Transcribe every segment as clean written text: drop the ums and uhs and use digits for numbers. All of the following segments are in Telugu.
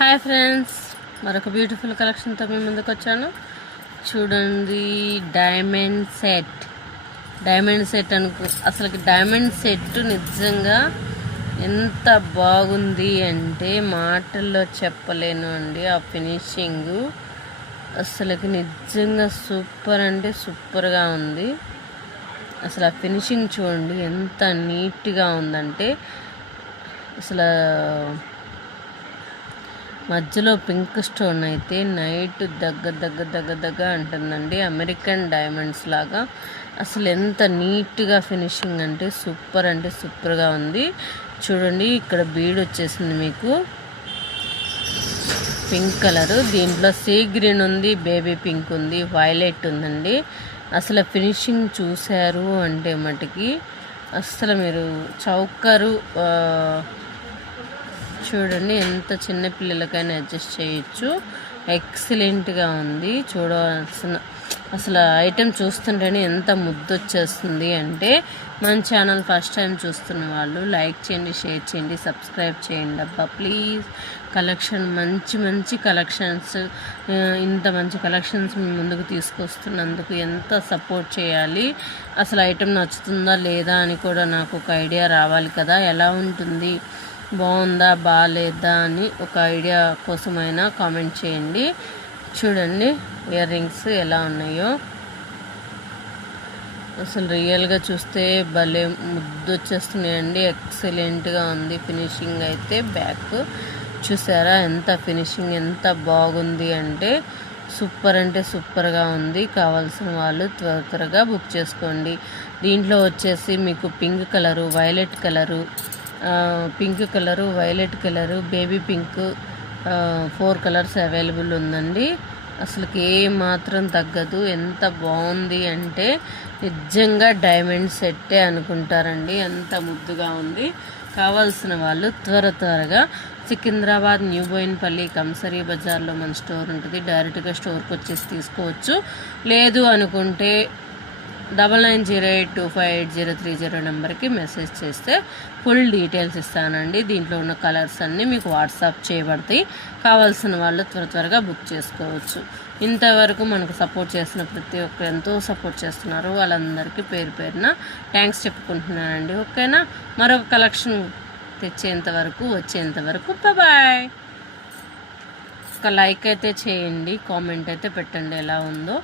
హాయ్ ఫ్రెండ్స్, మరొక బ్యూటిఫుల్ కలెక్షన్తో మీ ముందుకు వచ్చాను. చూడండి, డైమండ్ సెట్ అసలుకి డైమండ్ సెట్ నిజంగా ఎంత బాగుంది అంటే మాటల్లో చెప్పలేను అండి. ఆ ఫినిషింగ్ అసలుకి నిజంగా సూపర్ అంటే సూపర్గా ఉంది. అసలు ఆ ఫినిషింగ్ చూడండి ఎంత నీట్గా ఉందంటే, అసలు మధ్యలో పింక్ స్టోన్ అయితే నైట్ దగ్గర అంటుందండి. అమెరికన్ డైమండ్స్ లాగా అసలు ఎంత నీట్గా ఫినిషింగ్ అంటే సూపర్గా ఉంది. చూడండి, ఇక్కడ బీడ్ వచ్చేసింది మీకు పింక్ కలరు, దీంట్లో సీ గ్రీన్ ఉంది, బేబీ పింక్ ఉంది, వైలెట్ ఉందండి. అసలు ఫినిషింగ్ చూశారు అంటే మటుకి అసలు మీరు చౌకరు. చూడండి, ఎంత చిన్న పిల్లలకైనా అడ్జస్ట్ చేయొచ్చు. ఎక్సలెంట్గా ఉంది. చూడవలసిన అసలు ఐటెం చూస్తుంటేనే ఎంత ముద్దు వచ్చేస్తుంది అంటే, మన ఛానల్ ఫస్ట్ టైం చూస్తున్న వాళ్ళు లైక్ చేయండి, షేర్ చేయండి, సబ్స్క్రైబ్ చేయండి అబ్బా ప్లీజ్. కలెక్షన్ మంచి కలెక్షన్స్, ఇంత మంచి కలెక్షన్స్ మీ ముందుకు తీసుకొస్తున్నందుకు ఎంత సపోర్ట్ చేయాలి. అసలు ఐటెం నచ్చుతుందా లేదా అని కూడా నాకు ఒక ఐడియా రావాలి కదా, ఎలా ఉంటుంది, బాగుందా బాగాలేదా అని ఒక ఐడియా కోసమైనా కామెంట్ చేయండి. చూడండి, ఇయర్ రింగ్స్ ఎలా ఉన్నాయో అసలు రియల్గా చూస్తే భలే ముద్దు వచ్చేస్తున్నాయండి. ఎక్సలెంట్గా ఉంది ఫినిషింగ్ అయితే. బ్యాక్ చూసారా ఎంత ఫినిషింగ్ ఎంత బాగుంది అంటే సూపర్గా ఉంది. కావాల్సిన వాళ్ళు త్వరగా బుక్ చేసుకోండి. దీంట్లో వచ్చేసి మీకు pink colour, violet colour, violet colour, baby pink, 4 colours available ఉందండి. అసలుకి ఏ మాత్రం తగ్గదు. ఎంత బాగుంది అంటే నిజంగా డైమండ్ సెట్టే అనుకుంటారండి, ఎంత ముద్దుగా ఉంది. కావాల్సిన వాళ్ళు త్వరగా సికింద్రాబాద్ న్యూ బోయిన్పల్లి కంసరీ బజార్లో మన స్టోర్ ఉంటుంది. డైరెక్ట్గా స్టోర్కి వచ్చేసి తీసుకోవచ్చు. లేదు అనుకుంటే 9908258030 నెంబర్కి మెసేజ్ చేస్తే ఫుల్ డీటెయిల్స్ ఇస్తానండి. దీంట్లో ఉన్న కలర్స్ అన్నీ మీకు వాట్సాప్ చేయబడతాయి. కావాల్సిన వాళ్ళు త్వరగా బుక్ చేసుకోవచ్చు. ఇంతవరకు మనకు సపోర్ట్ చేసిన ప్రతి ఒక్కరు ఎంతో సపోర్ట్ చేస్తున్నారు. వాళ్ళందరికీ పేరున థ్యాంక్స్ చెప్పుకుంటున్నానండి. ఓకేనా, మరొక కలెక్షన్ వచ్చేంతవరకు బాయ్. ఒక లైక్ అయితే చేయండి, కామెంట్ అయితే పెట్టండి ఎలా ఉందో.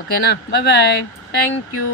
ఓకేనా, బాయ్. Thank you.